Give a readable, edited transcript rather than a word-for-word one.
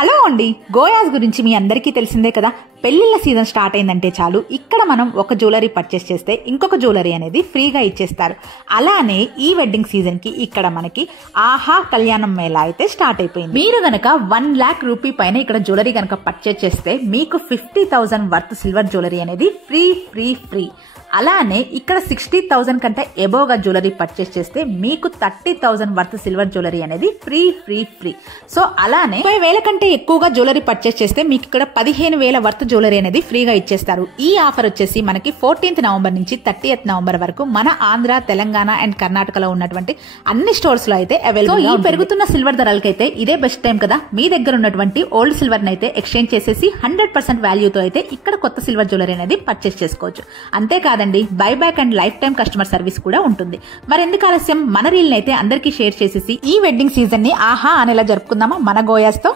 Hello అండి, గోయాస్ గురించి మీ అందరికీ తెలిసిందే కదా. పెళ్లిళ్ళ సీజన్ స్టార్ట్ అయిందంటే చాలు ఇక్కడ మనం ఒక జ్యువెలరీ పర్చేస్ చేస్తే ఇంకొక జ్యువెలరీ అనేది ఫ్రీగా ఇచ్చేస్తారు. అలానే ఈ వెడ్డింగ్ సీజన్ కి ఇక్కడ మనకి ఆహా కళ్యాణం మేళా అయితే స్టార్ట్ అయిపోయింది. మీరు గనక 1 lakh రూపీ పైన ఇక్కడ జ్యువెలరీ గనక పర్చేస్ చేస్తే మీకు 50,000 వర్త్ సిల్వర్ జ్యువెలరీ అనేది ఫ్రీ. అలానే ఇక్కడ 60,000 కంటే ఎబోవ్ గా జ్యువెలరీ పర్చేస్ చేస్తే మీకు 30,000 వర్త్ సిల్వర్ జ్యువెలరీ అనేది ఫ్రీ. సో అలానే 30,000 కంటే ఎక్కువగా జ్యువెలరీ పర్చేస్ చేస్తే మీకు ఇక్కడ 15,000 వర్త్ జ్యువెలరీ అనేది ఫ్రీగా ఇచ్చేస్తారు. ఈ ఆఫర్ వచ్చేసి మనకి 14th నవంబర్ నుంచి 30th నవంబర్ వరకు మన ఆంధ్ర, తెలంగాణ అండ్ కర్ణాటకలో ఉన్నటువంటి అన్ని స్టోర్స్ లో అయితే అవైలబుల్. ఈ పెరుగుతున్న సిల్వర్ ధరలకైతే ఇదే బెస్ట్ టైం కదా. మీ దగ్గర ఉన్నటువంటి ఓల్డ్ సిల్వర్ అయితే ఎక్స్చేంజ్ చేసేసి 100% వాల్యూతో అయితే ఇక్కడ కొత్త సిల్వర్ జ్యువెలరీ అనేది పర్చేస్ చేసుకోవచ్చు. అంతేకాదు buyback and life time customer service కూడా ఉంటుంది. మరెందుకు ఆలస్యం, మన రీల్ అయితే అందరికీ షేర్ చేసేసి ఈ వెడ్డింగ్ సీజన్ ని ఆహా అనేలా జరుపుకుందామా మన గోయాస్ తో.